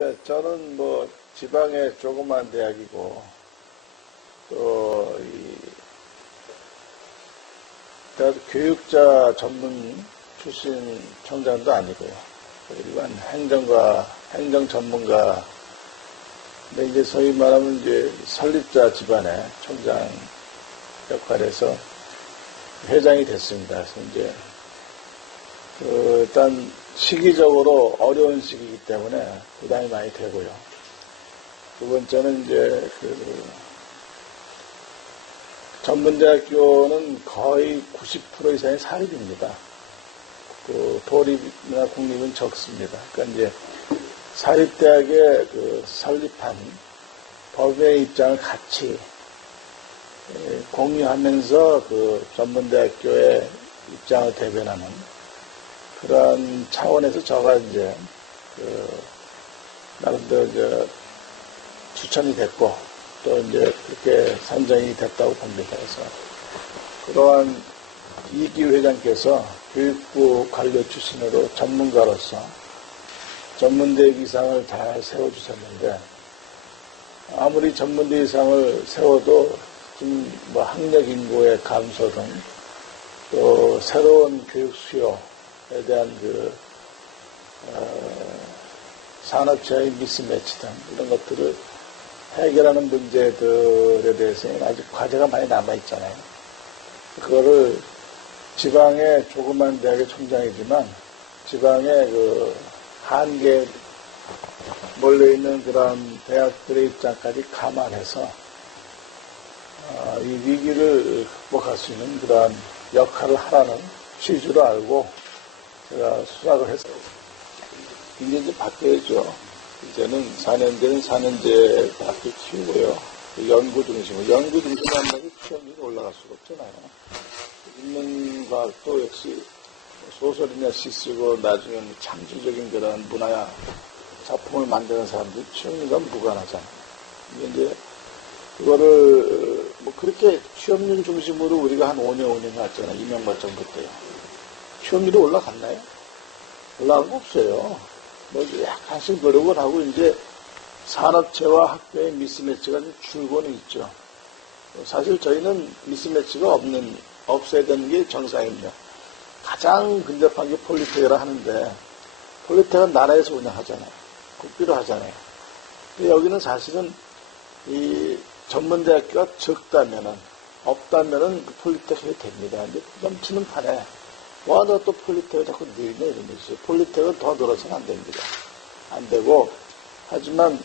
저는 뭐 지방의 조그만 대학이고 또 교육자 전문 출신 총장도 아니고요. 일반 행정 전문가. 근데 이제 소위 말하면 이제 설립자 집안의 총장 역할에서 회장이 됐습니다. 그래서 이제 일단 시기적으로 어려운 시기이기 때문에 부담이 많이 되고요. 두 번째는 이제 전문대학교는 거의 90% 이상이 사립입니다. 도립이나 국립은 적습니다. 그러니까 이제 사립대학에 설립한 법의 입장을 같이 공유하면서 전문대학교의 입장을 대변하는 그런 차원에서 저가 이제 나름대로 추천이 됐고 또 이제 그렇게 선정이 됐다고 봅니다. 그래서 그러한 이기 회장께서 교육부 관료 출신으로 전문가로서 전문대 기상을 잘 세워주셨는데 아무리 전문대 기상을 세워도 좀 뭐 학력 인구의 감소 등 또 새로운 교육 수요에 대한 산업체의 미스매치 등 이런 것들을 해결하는 문제들에 대해서는 아직 과제가 많이 남아있잖아요. 그거를 지방의 조그만 대학의 총장이지만 지방의 한계에 몰려있는 그런 대학들의 입장까지 감안해서 이 위기를 극복할 수 있는 그런 역할을 하라는 취지로 알고 제가 수락을 했어요. 이제 좀 바뀌어야죠. 이제는 4년제는 4년제 학교 키우고요. 연구 중심으로. 연구 중심이 한다면 취업률이 올라갈 수가 없잖아요. 인문과학도 역시 소설이나 시 쓰고 나중에는 창조적인 그런 문화 작품을 만드는 사람들이 취업률과 무관하잖아요. 이제 그거를 뭐 그렇게 취업률 중심으로 우리가 한 5년 갔잖아요. 이명박 정부 때요. 취업률이 올라갔나요? 올라간 거 없어요. 뭐 약간씩 노력을 하고 이제 산업체와 학교의 미스매치가 좀 줄고는 있죠. 사실 저희는 미스매치가 없어야 되는 게 정상입니다. 가장 근접한 게 폴리테크라 하는데 폴리테크는 나라에서 운영하잖아요. 국비로 하잖아요. 근데 여기는 사실은 이 전문대학교가 적다면은 없다면은 폴리테크 해도 됩니다. 근데 넘치는 판에 와도 또 폴리테크 자꾸 늘리네 이런 거죠. 폴리테크는 더 늘어서는 안 됩니다. 안 되고 하지만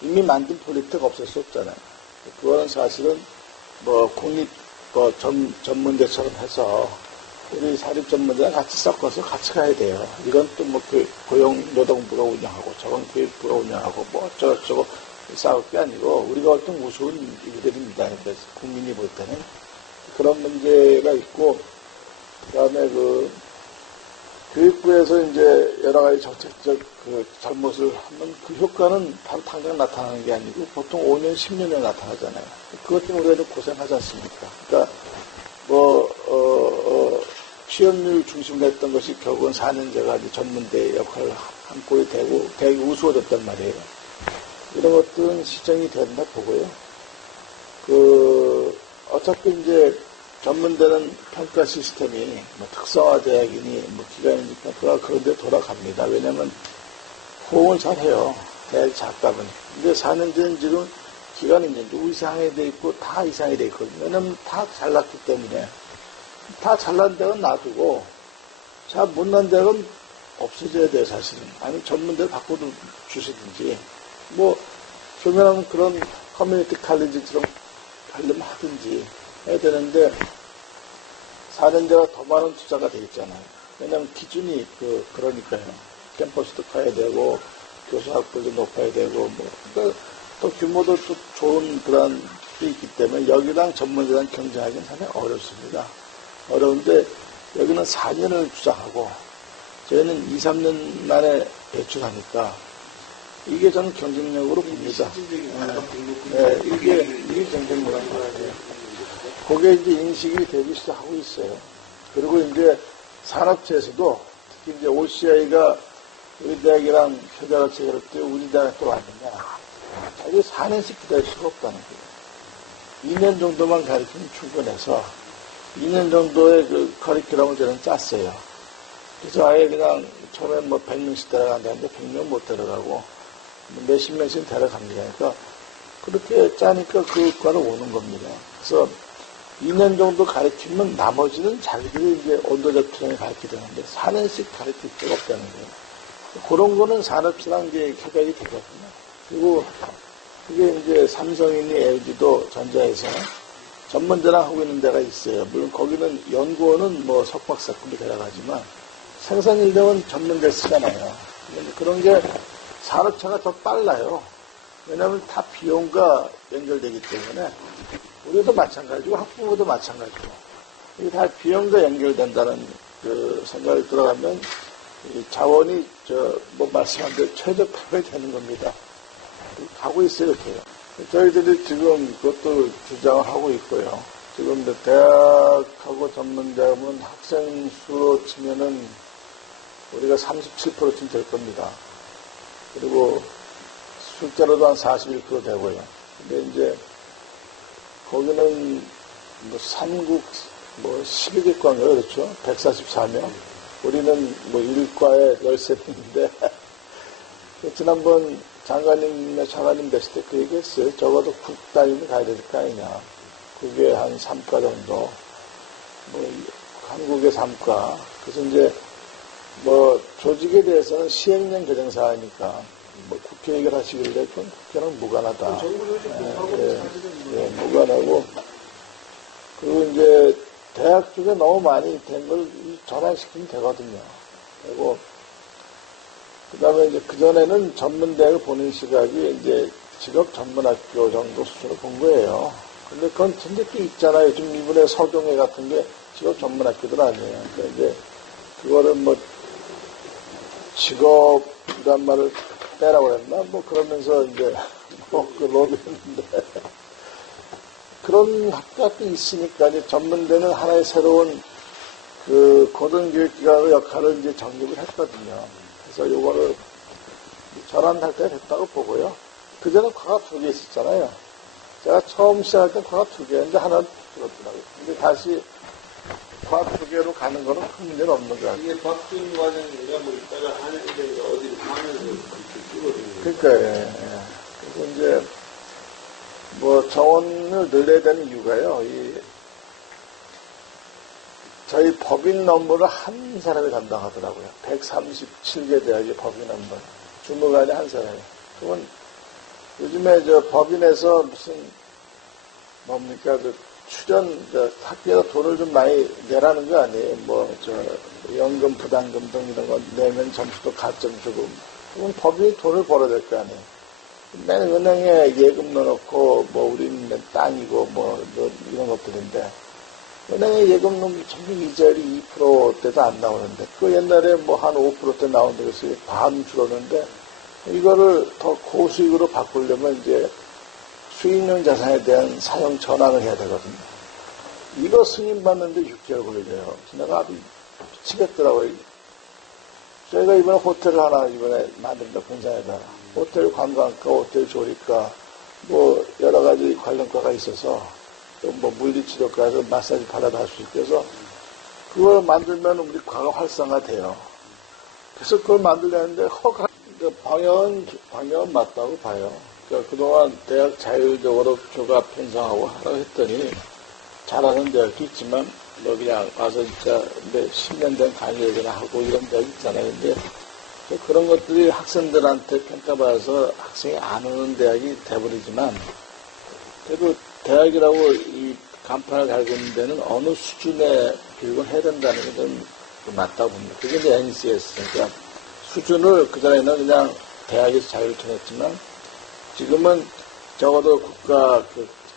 이미 만든 폴리테크 없을 수 없잖아요. 그거는 사실은 뭐 국립 전문대처럼 해서 우리 사립전문대랑 같이 섞어서 같이 가야 돼요. 이건 또 뭐 고용노동부가 운영하고 저건 교육부가 운영하고 뭐 어쩌고저쩌고 싸울 게 아니고 우리가 어떤 우스운 일들입니다. 그래서 국민이 볼 때는 그런 문제가 있고 그다음에 교육부에서 이제 여러 가지 정책적 잘못을 하면 그 효과는 바로 당장 나타나는 게 아니고 보통 5년, 10년에 나타나잖아요. 그것 때문에 우리가 좀 고생하지 않습니까? 그러니까 취업률 중심으로 했던 것이 결국은 4년제가 이제 전문대 역할을 한 꼴이 되고 되게 우스워졌단 말이에요. 이런 것들은 시정이 된다 보고요. 어차피 이제 전문대는 평가 시스템이 뭐 특성화 대학이니 뭐 기관이니 평가가 그런 데 돌아갑니다. 왜냐면 호응을 잘 해요. 대학 작가분이. 근데 4년제는 지금 기관이 이제 이상이 돼 있고 다 이상이 돼 있거든요. 왜냐면 다 잘났기 때문에. 다 잘난 대학은 놔두고 잘 못난 대학은 없어져야 돼요, 사실은. 아니면 전문대 바꿔 주시든지. 뭐, 교면하면 그런 커뮤니티 칼리지처럼 하려면 하든지 해야 되는데, 4년제가 더 많은 투자가 되겠잖아요. 왜냐면 기준이 그러니까요. 캠퍼스도 커야 되고, 교수 학벌도 높아야 되고, 뭐, 그러니까 또 규모도 또 좋은 그런 게 있기 때문에 여기랑 전문대랑 경쟁하기는 상당히 어렵습니다. 어려운데, 여기는 4년을 주장하고, 저희는 2, 3년 만에 배출하니까, 이게 저는 경쟁력으로 봅니다. 네, 이게 경쟁력인 거예요. 그게 이제 인식이 되기 시작하고 있어요. 그리고 이제 산업체에서도 특히 이제 OCI가 우리 대학이랑 효자가 체계를 때 우리 대학에 또 왔느냐. 자기 4년씩 기다릴 수가 없다는 거예요. 2년 정도만 가르치면 충분해서 2년 정도의 그 커리큘럼을 저는 짰어요. 그래서 아예 그냥 처음엔 뭐 100명씩 데려간다는데 100명 못 데려가고 몇십 명씩 데려갑니다. 그러니까 그렇게 짜니까 그 과로 오는 겁니다. 그래서 2년 정도 가르치면 나머지는 자기들이 이제 온도접촉에 가르치게 되는데 4년씩 가르칠 필요가 없다는 거예요. 그런 거는 산업시랑 이제 협약이 되거든요. 그리고 그게 이제 삼성이니 LG도 전자에서 전문자랑 하고 있는 데가 있어요. 물론 거기는 연구원은 뭐 석박사급이 데려가지만 생산 인력은 전문자 쓰잖아요. 그런데 그런 게 산업차가 더 빨라요. 왜냐하면 다 비용과 연결되기 때문에 우리도 마찬가지고 학부모도 마찬가지고 이게 다 비용과 연결된다는 그 생각이 들어가면 이 자원이 뭐 말씀한 대로 최적화가 되는 겁니다. 가고 있어요, 이렇게요. 저희들이 지금 그것도 주장을 하고 있고요. 지금 대학하고 전문대학은 학생 수로 치면은 우리가 37%쯤 될 겁니다. 그리고 숫자로도 한 41% 되고요. 근데 이제 거기는 뭐 3국 뭐 12개과인가요? 그렇죠? 144명. 우리는 뭐 1과에 13명인데 지난번 장관님이나 차관님 뵀을 때 그 얘기 했어요. 적어도 국 단위는 가야 될 거 아니냐. 국에 한 3과 정도. 뭐 한국의 3과. 그래서 이제 뭐 조직에 대해서는 시행령 개정사항이니까 뭐 국회 얘기를 하시길래 그건 국회는 무관하다. 무관하고 그리고 이제 대학 쪽에 너무 많이 된 걸 전환시키면 되거든요. 그리고 그다음에 이제 그전에는 전문대학을 보는 시각이 이제 직업 전문학교 정도 수준을 본 거예요. 근데 그건 진짜 또 있잖아요. 지금 이번에 서경회 같은 게 직업 전문학교들 아니에요. 그러니까 이제 그거를 뭐 직업이란 말을 빼라고 그랬나? 뭐 그러면서 이제 뭐 그 로비했는데 그런 학교가 있으니까 이제 전문대는 하나의 새로운 그 고등교육기관의 역할을 이제 정립을 했거든요. 그래서 요거를 전환할 때가 됐다고 보고요. 그전에 과가 2개 있었잖아요. 제가 처음 시작할 때 과가 2개였는데 하나는 줄었더라고요. 근데 다시 과 2개로 가는 거는 큰 문제는 없는 것 같아요. 이게 박준 과정이가 뭐 이따가 하는데 어디를 가면서 이렇게 쓰거든요. 그러니까, 예. 그래서 이제 뭐 정원을 늘려야 되는 이유가요. 저희 법인 업무를 한 사람이 담당하더라고요. 137개 대학의 법인 업무. 주무관이 한 사람이. 그건 요즘에 법인에서 무슨 뭡니까 학교에서 돈을 좀 많이 내라는 거 아니에요. 연금, 부담금 등 이런 거 내면 점수도 가점 주고. 그건 법인이 돈을 벌어야 될 거 아니에요. 맨 은행에 예금 넣어놓고, 우리는 땅이고, 이런 것들인데, 은행에 예금 넣으면 전부 이자율이 2%대도 안 나오는데, 그 옛날에 한 5%대 나오는데, 그래서 반 줄었는데, 이거를 더 고수익으로 바꾸려면 이제 수익용 자산에 대한 사용 전환을 해야 되거든요. 이거 승인받는데 6개월 걸려요. 내가 아주 미치겠더라고요. 저희가 이번에 호텔을 하나 만든다, 군산에다가. 호텔 관광과, 호텔 조리과, 여러 가지 관련과가 있어서, 또 물리치료과에서 마사지 받아다 할 수 있게 해서, 그걸 만들면 우리 과가 활성화돼요. 그래서 그걸 만들려는데, 방향은 맞다고 봐요. 그러니까 그동안 대학 자율적으로 교과 편성하고 하라고 했더니, 잘하는 대학도 있지만, 그냥 와서 진짜 10년 된 강의를 하고 이런 대학 있잖아요. 근데 그런 것들이 학생들한테 평가받아서 학생이 안 오는 대학이 돼버리지만, 그래도 대학이라고 이 간판을 달고 있는 데는 어느 수준의 교육을 해야 된다는 게 좀 맞다고 봅니다. 그게 이제 NCS. 그러니까 수준을 그전에는 그냥 대학에서 자유를 통했지만, 지금은 적어도 국가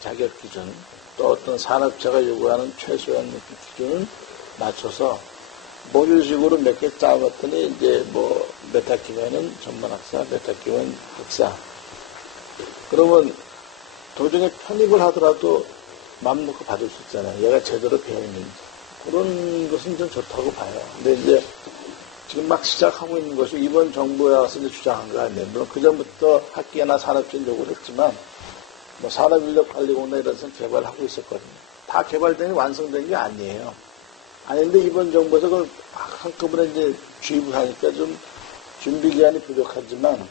자격 기준, 또 어떤 산업체가 요구하는 최소한 기준을 맞춰서 모듈식으로 몇 개 짜봤더니 이제 몇 학기면은 전문학사, 몇 학기면 학사. 그러면 도중에 편입을 하더라도 맘 놓고 받을 수 있잖아요. 얘가 제대로 배워있는지. 그런 것은 좀 좋다고 봐요. 근데 이제 지금 막 시작하고 있는 것이 이번 정부에 와서 이제 주장한 거 아니에요. 물론 그전부터 학계나 산업진 요구를 했지만, 뭐 산업인력관리공단 이런 데서 개발하고 있었거든요. 다 개발되니 완성된 게 아니에요. 아닌데 이번 정부에서 그걸 한꺼번에 이제 주입을 하니까 좀 준비 기간이 부족하지만,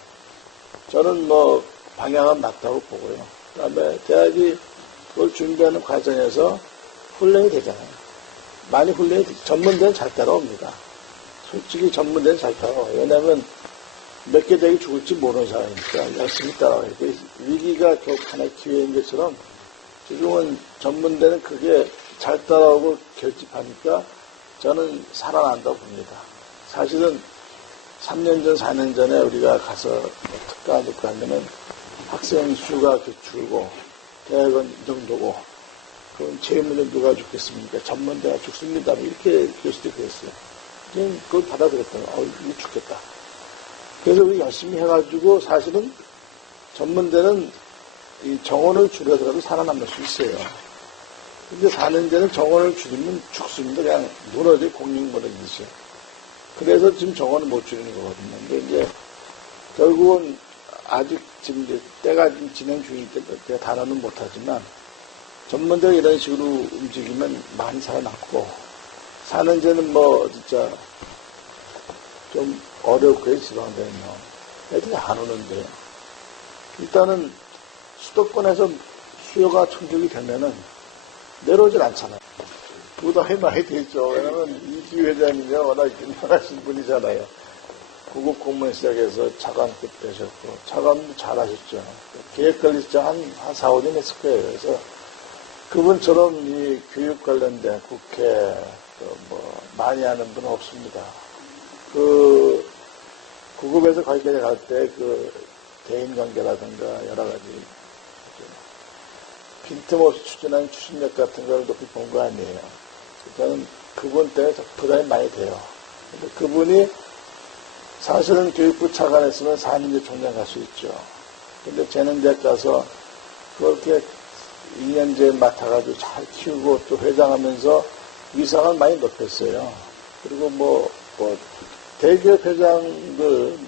저는 뭐 방향은 맞다고 보고요. 그 다음에 대학이 그걸 준비하는 과정에서 훈련이 되잖아요. 많이 훈련이 전문대는 잘 따라옵니다. 솔직히 전문대는 잘 따라와요. 왜냐하면 몇 개 대학이 죽을지 모르는 상황이니까 열심히 따라와요. 위기가 결국 하나의 기회인 것처럼 지금은 전문대는 그게 잘 따라오고 결집하니까 저는 살아난다고 봅니다. 사실은 3년 전, 4년 전에 우리가 가서 특가 듣고 하면은 학생 수가 이렇게 줄고 대학은 이 정도고 그럼 재무는 누가 죽겠습니까? 전문대가 죽습니다. 이렇게 교수들이 그랬어요. 그걸 받아들였더니 이거 죽겠다. 그래서 우리 열심히 해가지고 사실은 전문대는 이 정원을 줄여서라도 살아남을 수 있어요. 근데 4년제는 정원을 줄이면 죽습니다. 그냥 무너져 공룡 무너지듯이. 그래서 지금 정원을 못 줄이는 거거든요. 근데 이제 결국은 아직 지금 이제 때가 좀 진행 중이기 때문에 제가 단언은 못하지만 전문대가 이런 식으로 움직이면 많이 살아남고 4년제는 뭐 진짜 좀 어렵고요. 지방대는요. 애들이 안 오는데 일단은 수도권에서 수요가 충족이 되면은 내려오질 않잖아요. 부담이 많이 되죠. 왜냐면 이기 회장님이 워낙 유명하신 분이잖아요. 구급 공무원 시작해서 차관급 되셨고, 차관도 잘하셨죠. 계획관리시장 한 4, 5년 했을 거예요. 그래서 그분처럼 이 교육 관련된 국회, 뭐, 많이 하는 분은 없습니다. 구급에서 거기까지 갈 때 대인관계라든가 여러 가지 빈틈없이 추진한 추진력 같은 걸 높이 본 거 아니에요. 저는 그분 때문에 부담이 많이 돼요. 근데 그분이 사실은 교육부 차관했으면 4년제 총장 갈 수 있죠. 근데 재능대학 가서 그렇게 2년제 맡아가지고 잘 키우고 또 회장하면서 위상을 많이 높였어요. 그리고 대기업 회장들,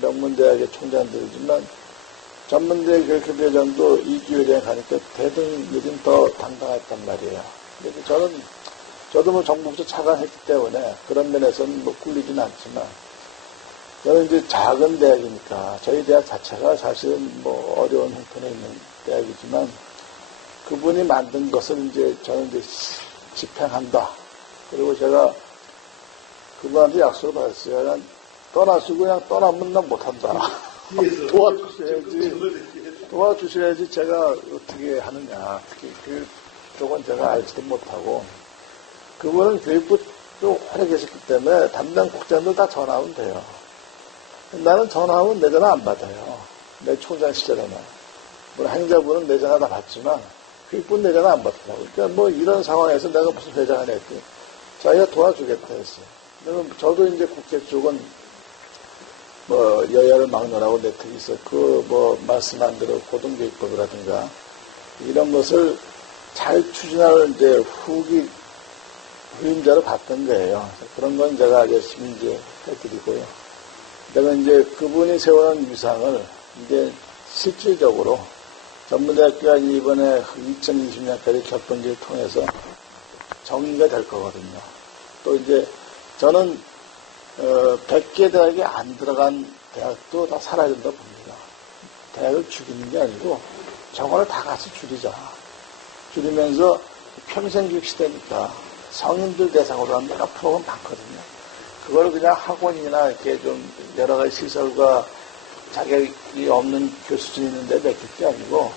명문대학의 총장들이지만 전문대 교육협 회장도 이기 회장에 가니까 대등 더 당당했단 말이에요. 그래서 저도 정부부터 차관했기 때문에 그런 면에서는 꿀리진 않지만 저는 이제 작은 대학이니까 저희 대학 자체가 사실은 어려운 형편에 있는 대학이지만 그분이 만든 것을 저는 집행한다. 그리고 제가 그분한테 약속을 받았어요. 그냥 떠나시고 그냥 떠나면 난 못한다. 도와주셔야지 제가 어떻게 하느냐. 특히 교육 쪽은 제가 알지도 못하고 그분은 교육부 또 오래 계셨기 때문에 담당 국장들 다 전화하면 돼요. 나는 전화하면 내 전화 안 받아요. 내 총장 시절에는. 물론 행자부는 내 전화 다 받지만 교육부는 내 전화 안 받더라고요. 그러니까 이런 상황에서 내가 무슨 회장을 했더니 자기가 도와주겠다 했어요. 저도 이제 국회 쪽은 여야를 막론하고 내특이 있었고, 말씀한 대로 고등교육법이라든가, 이런 것을 잘 추진할 후임자로 봤던 거예요. 그런 건 제가 열심히 해드리고요. 내가 그분이 세워놓은 위상을 실질적으로 전문대학교가 이번에 2020년까지 격분지를 통해서 정리가 될 거거든요. 또 저는 100개 대학에 안 들어간 대학도 다 살아야 된다고 봅니다. 대학을 죽이는 게 아니고 정원을 다 같이 줄이자. 줄이면서 평생교육 시대니까 성인들 대상으로 하는 여러 프로그램 많거든요. 그걸 그냥 학원이나 이렇게 좀 여러 가지 시설과 자격이 없는 교수진이 있는데 맡길 게 아니고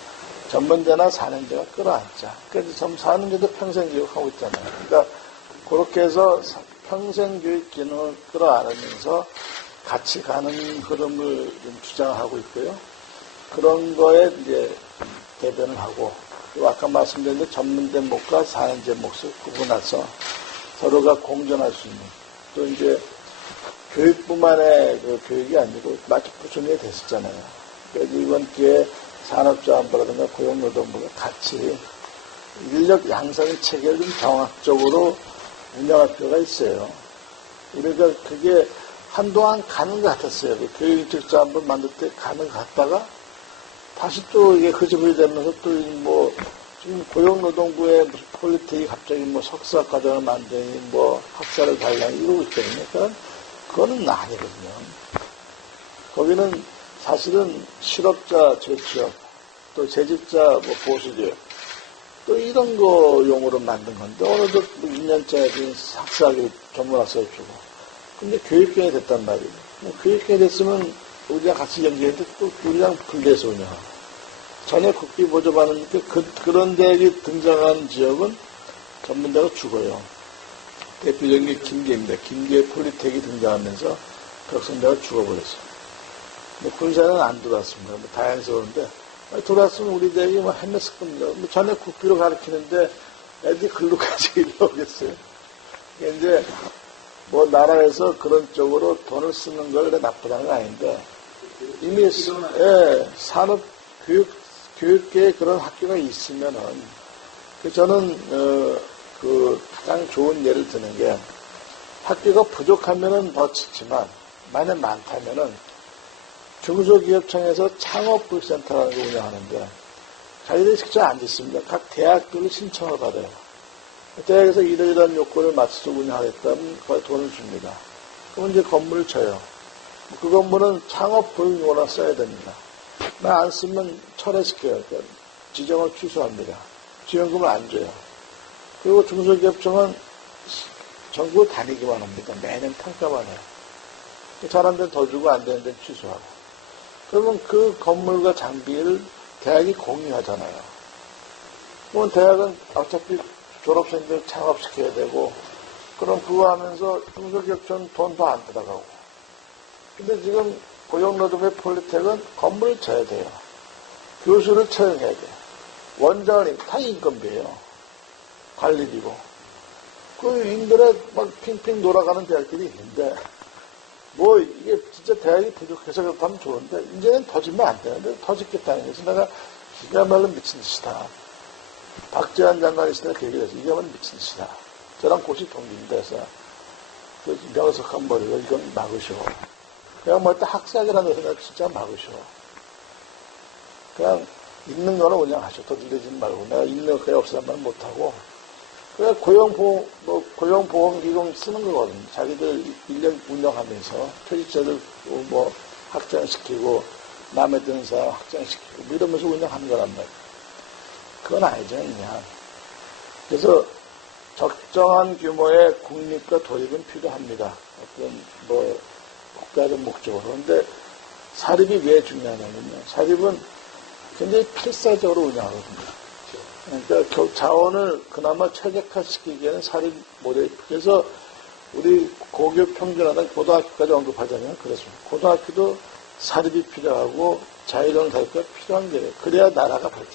전문대나 4년제가 끌어안자. 그래서 4년제도 평생교육하고 있잖아요. 그러니까 그렇게 해서 평생교육 기능을 끌어안으면서 같이 가는 흐름을 좀 주장하고 있고요. 그런 거에 대변을 하고, 그리고 아까 말씀드린 대로 전문대 목과 4년제 몫을 구분해서 서로가 공존할 수 있는, 또 교육뿐만의 교육이 아니고 마치 부총리가 됐었잖아요. 그래서 이번 기회에 산업자원부라든가 고용노동부가 같이 인력 양성 체계를 좀 정확적으로 운영할 필요가 있어요. 우리가 그게 한동안 가는 것 같았어요. 그 교육인적자 한번 만들 때 가는 것 같다가 다시 또 이게 흐지부지 되면서 또 뭐 지금 고용노동부의 무슨 폴리틱이 갑자기 뭐 석사과정을 만드니 뭐 학사를 달라니 이러고 있거든요. 그러니까 그거는 아니거든요. 거기는 사실은 실업자 재취업, 또 재직자 뭐 보수교육, 또 이런 거 용으로 만든 건데, 어느덧 2년짜리 학사학위 전문학사를 주고. 근데 교육경이 됐단 말이에요. 교육경이 됐으면 우리가 같이 연계했는데 또 우리랑 분리해서 운영하고. 전혀 국비 보조받는데 그런 대학이 등장한 지역은 전문대가 죽어요. 대표적인 게 김계입니다. 김계 폴리텍이 등장하면서 격선대가 죽어버렸어요. 군사는 안 들어왔습니다. 뭐 다행스러운데 들어왔으면 우리 대학이 뭐 헬멧을 겁니다. 뭐 전에 국비로 가르치는데 애들이 글로까지 일러오겠어요. 이제 뭐 나라에서 그런 쪽으로 돈을 쓰는 걸 그래 나쁘다는 건 아닌데 이미 산업 교육계에 그런 학교가 있으면은 저는 그 가장 좋은 예를 드는 게 학교가 부족하면은 더 짓지만 만약 많다면은 중소기업청에서 창업교육센터라는 걸 운영하는데 자기들이 직접 안 짓습니다. 각 대학들이 신청을 받아요. 대학에서 이러이러한 요건을 맞춰서 운영하겠다면 거의 돈을 줍니다. 그럼 이제 건물을 쳐요. 그 건물은 창업교육용으로 써야 됩니다. 안 쓰면 철회시켜요. 그러니까 지정을 취소합니다. 지원금을 안 줘요. 그리고 중소기업청은 전국을 다니기만 합니다. 매년 평가만 해요. 잘한 데는 더 주고 안 되는 데는 취소하고. 그러면 그 건물과 장비를 대학이 공유하잖아요. 그러면 대학은 어차피 졸업생들 창업시켜야 되고, 그럼 그거 하면서 중소기업청 돈 더 안 들어가고. 근데 지금 고용노동부의 폴리텍은 건물을 쳐야 돼요. 교수를 채용해야 돼요. 원장님 다 인건비예요. 관리비고. 그 인근에 막 핑핑 돌아가는 대학들이 있는데 뭐 이게 진짜 대학이 부족해서 그렇다면 좋은데 이제는 더 짓면 안 되는데 더 짓겠다는 것이 내가 이거야말로 미친 짓이다. 박재환 장관이 있을 때 그 얘기를 했어요. 이거야말로 미친 짓이다. 저랑 곳이 동기인데 해서 그 명석한 머리로 이건 막으셔. 그냥 뭐 일단 학사학이라는 것은 진짜 막으셔. 그냥 있는 거는 운영하셔. 더 늘리지는 말고. 내가 있는 거 없으란 말 못하고. 그래, 고용보험기금 쓰는 거거든요. 자기들 1년 운영하면서 퇴직자들 뭐 확장시키고, 마음에 드는 사람 확장시키고, 뭐 이러면서 운영하는 거란 말이에요. 그건 아니죠, 그냥. 그래서 적정한 규모의 국립과 도입은 필요합니다. 어떤 뭐 국가적 목적으로. 그런데 사립이 왜 중요하냐면요. 사립은 굉장히 필사적으로 운영하거든요. 그러니까 자원을 그나마 최적화시키기에는 사립 모델이, 그래서 우리 고교 평균하다 고등학교까지 언급하자면 그렇습니다. 고등학교도 사립이 필요하고 자유형 사립가 필요한 게 그래야 나라가 발전.